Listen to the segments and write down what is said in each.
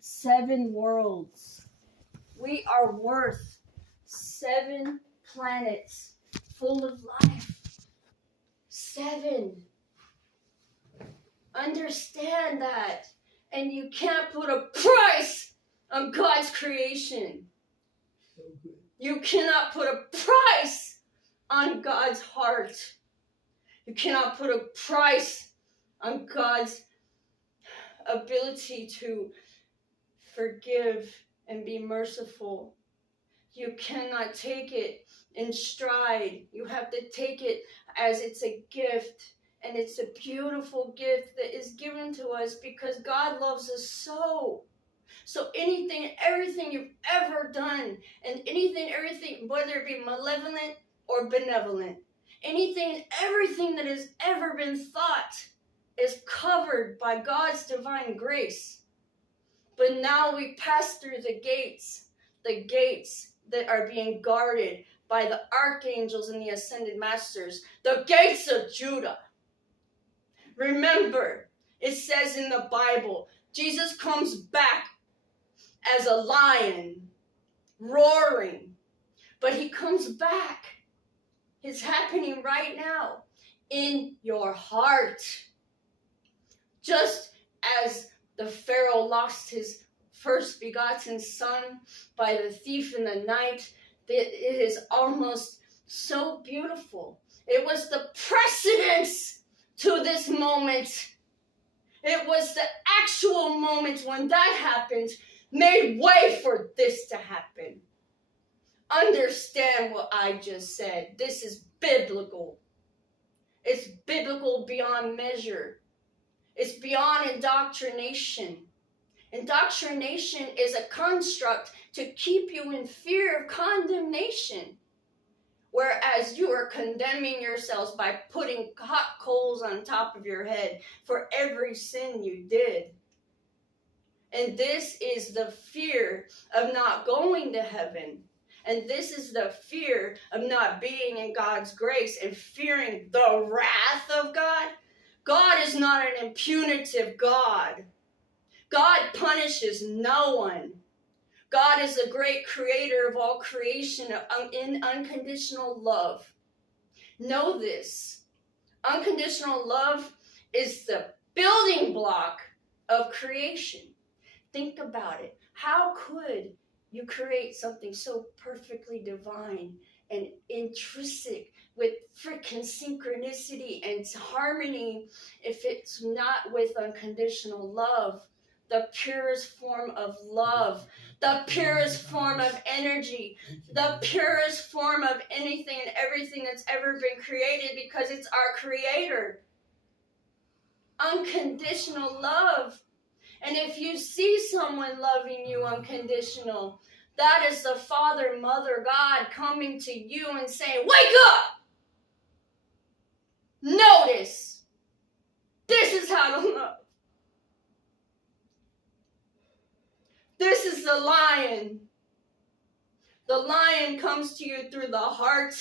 7 worlds. We are worth 7 planets full of life. 7. Understand that. And you can't put a price on God's creation. You cannot put a price on God's heart. You cannot put a price on God's ability to forgive and be merciful. You cannot take it in stride. You have to take it as it's a gift. And it's a beautiful gift that is given to us because God loves us so. So anything and everything you've ever done, and everything, whether it be malevolent or benevolent, anything and everything that has ever been thought is covered by God's divine grace. But now we pass through the gates that are being guarded by the archangels and the ascended masters, the gates of Judah. Remember, it says in the Bible, Jesus comes back as a lion, roaring. But he comes back. It's happening right now in your heart. Just as the Pharaoh lost his first begotten son by the thief in the night, it is almost so beautiful. It was the precedence to this moment. It was the actual moment when that happened, made way for this to happen. Understand what I just said. This is biblical. It's biblical beyond measure. It's beyond indoctrination. Indoctrination is a construct to keep you in fear of condemnation. Whereas you are condemning yourselves by putting hot coals on top of your head for every sin you did. And this is the fear of not going to heaven. And this is the fear of not being in God's grace and fearing the wrath of God. God is not an impunitive God. God punishes no one. God is the great creator of all creation in unconditional love. Know this. Unconditional love is the building block of creation. Think about it. How could you create something so perfectly divine and intrinsic with freaking synchronicity and harmony if it's not with unconditional love? The purest form of love, the purest form of energy, the purest form of anything and everything that's ever been created, because it's our creator. Unconditional love. And if you see someone loving you unconditional, that is the Father, Mother, God coming to you and saying, wake up! Notice. This is how to love. This is the lion. The lion comes to you through the heart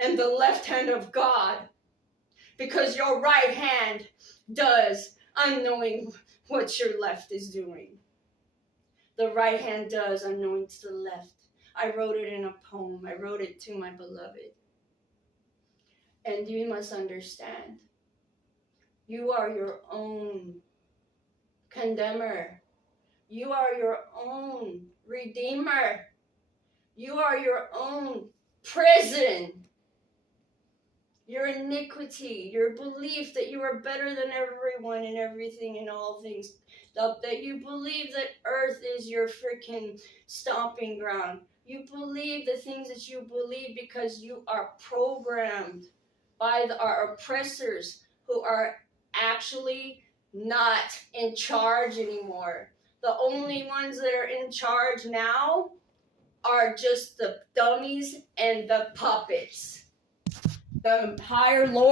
and the left hand of God, because your right hand does unknowing what your left is doing. The right hand does unknowing to the left. I wrote it in a poem. I wrote it to my beloved. And you must understand, you are your own condemner. You are your own redeemer. You are your own prison. Your iniquity, your belief that you are better than everyone and everything and all things, that you believe that earth is your freaking stomping ground. You believe the things that you believe because you are programmed by our oppressors who are actually not in charge anymore. The only ones that are in charge now are just the dummies and the puppets. The higher Lord